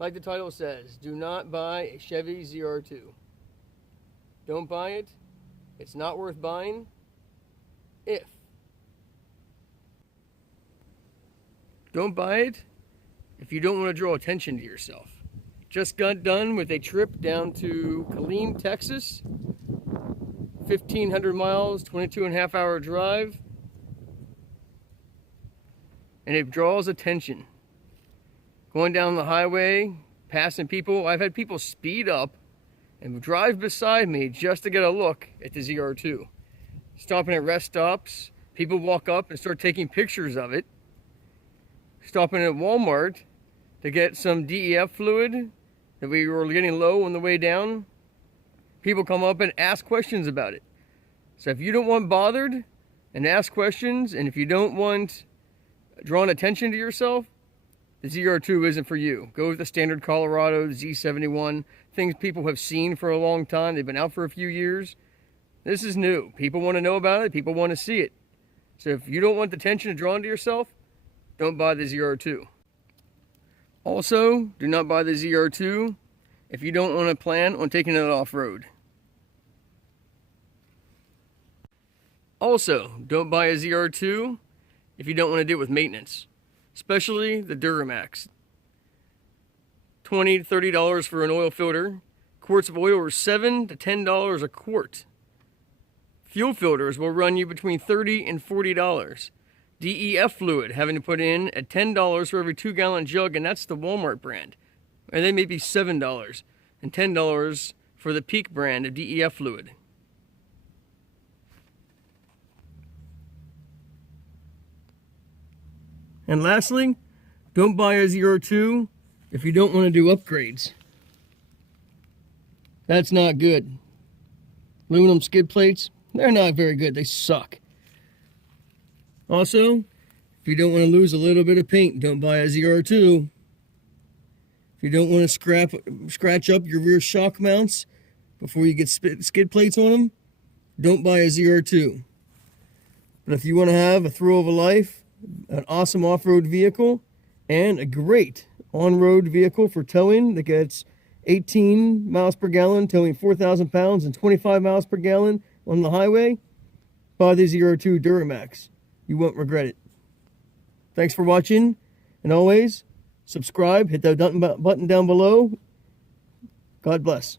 Like the title says, do not buy a Chevy ZR2. Don't buy it. It's not worth buying. Don't buy it if you don't want to draw attention to yourself. Just got done with a trip down to Killeen, Texas. 1,500 miles, 22.5-hour drive. And it draws attention. Going down the highway, passing people. I've had people speed up and drive beside me just to get a look at the ZR2. Stopping at rest stops, people walk up and start taking pictures of it. Stopping at Walmart to get some DEF fluid that we were getting low on the way down. People come up and ask questions about it. So if you don't want bothered and ask questions, and if you don't want drawing attention to yourself, the ZR2 isn't for you. Go with the standard Colorado, the Z71, things people have seen for a long time. They've been out for a few years. This is new. People want to know about it. People want to see it. So if you don't want the attention drawn to yourself, don't buy the ZR2. Also, do not buy the ZR2 if you don't want to plan on taking it off-road. Also, don't buy a ZR2 if you don't want to deal with maintenance, especially the Duramax. $20 to $30 for an oil filter. Quarts of oil are $7 to $10 a quart. Fuel filters will run you between $30 and $40. DEF fluid having to put in at $10 for every 2-gallon jug, and that's the Walmart brand. And they may be $7 and $10 for the Peak brand of DEF fluid. And lastly, don't buy a ZR2 if you don't want to do upgrades. That's not good. Aluminum skid plates, they're not very good. They suck. Also, if you don't want to lose a little bit of paint, don't buy a ZR2. If you don't want to scratch up your rear shock mounts before you get skid plates on them, don't buy a ZR2. But if you want to have a thrill of a life, an awesome off-road vehicle, and a great on-road vehicle for towing that gets 18 miles per gallon, towing 4,000 pounds, and 25 miles per gallon on the highway, buy the ZR2 Duramax. You won't regret it. Thanks for watching, and always subscribe, hit that button down below. God bless.